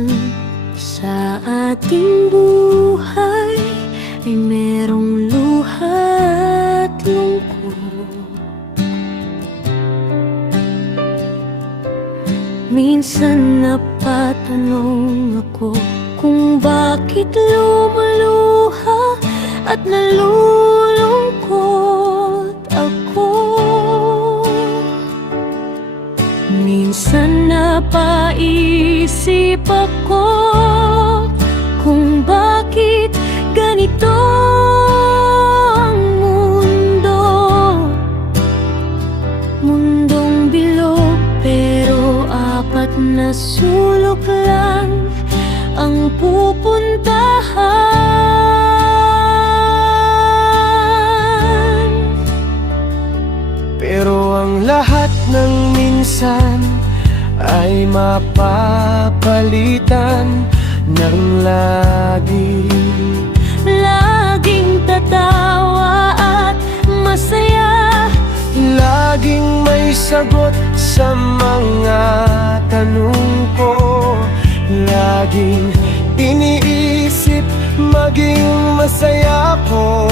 minsan sa ating buhay ay merong luha at lungkot. Minsan napatanong ako kung bakit lumuluha at nalulungkot ako. Minsan napaisip ako kung bakit ganito ang mundo. Mundong bilog pero apat na sulok lang ang pupuntahan. Pero ang lahat ng minsan ay mapapalitan ng laging tatawa at masaya, laging may sagot sa mga tanong ko, laging iniisip maging masaya ko.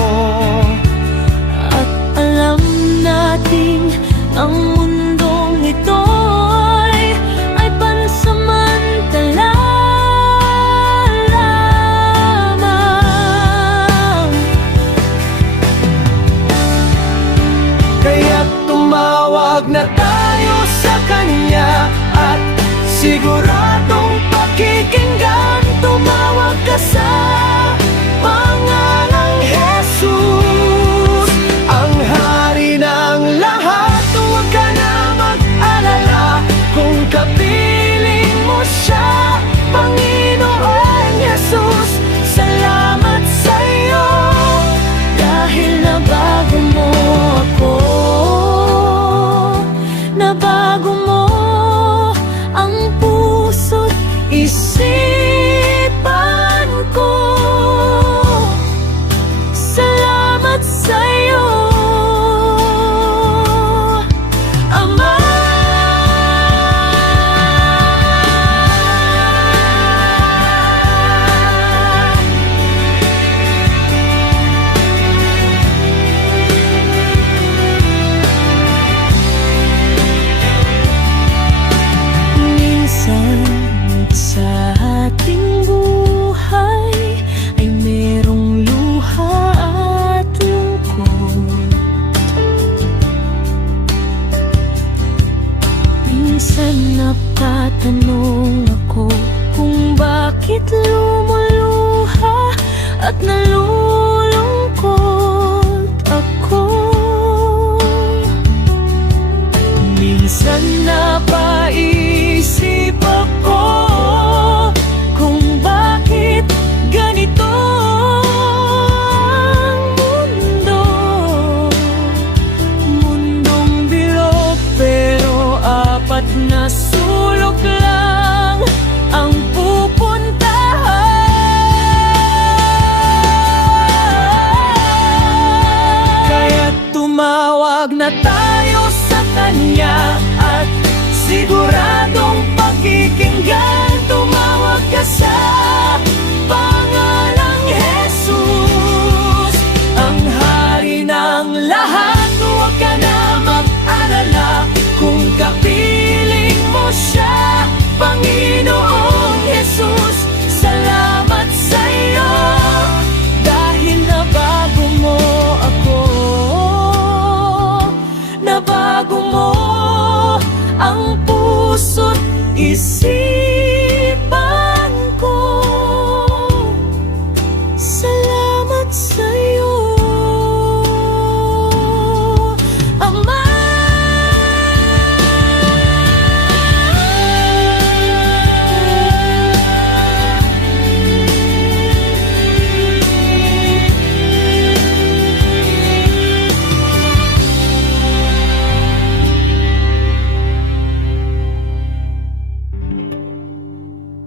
at alam nating ang